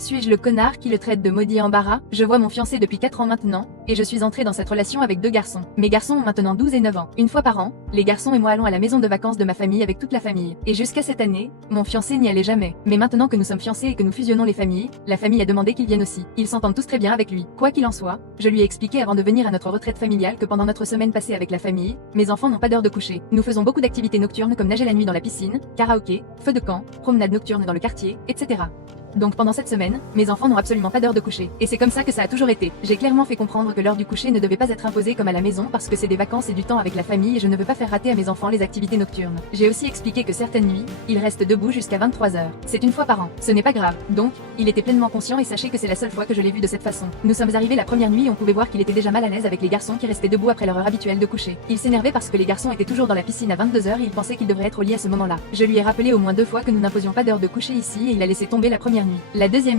Suis-je le connard qui le traite de maudit embarras? Je vois mon fiancé depuis 4 ans maintenant, et je suis entrée dans cette relation avec 2 garçons. Mes garçons ont maintenant 12 et 9 ans. Une fois par an, les garçons et moi allons à la maison de vacances de ma famille avec toute la famille. Et jusqu'à cette année, mon fiancé n'y allait jamais. Mais maintenant que nous sommes fiancés et que nous fusionnons les familles, la famille a demandé qu'ils viennent aussi. Ils s'entendent tous très bien avec lui. Quoi qu'il en soit, je lui ai expliqué avant de venir à notre retraite familiale que pendant notre semaine passée avec la famille, mes enfants n'ont pas d'heure de coucher. Nous faisons beaucoup d'activités nocturnes comme nager la nuit dans la piscine, karaoké, feu de camp, promenade nocturne dans le quartier, etc. Donc pendant cette semaine, mes enfants n'ont absolument pas d'heure de coucher. Et c'est comme ça que ça a toujours été. J'ai clairement fait comprendre que l'heure du coucher ne devait pas être imposée comme à la maison parce que c'est des vacances et du temps avec la famille et je ne veux pas faire rater à mes enfants les activités nocturnes. J'ai aussi expliqué que certaines nuits, ils restent debout jusqu'à 23 heures. C'est une fois par an. Ce n'est pas grave. Donc, il était pleinement conscient et sachez que c'est la seule fois que je l'ai vu de cette façon. Nous sommes arrivés la première nuit et on pouvait voir qu'il était déjà mal à l'aise avec les garçons qui restaient debout après leur heure habituelle de coucher. Il s'énervait parce que les garçons étaient toujours dans la piscine à 22 heures et il pensait qu'il devrait être au lit à ce moment-là. Je lui ai rappelé au moins 2 fois que nous n'imposions pas d'heure de coucher ici et il a laissé tomber la première nuit. La deuxième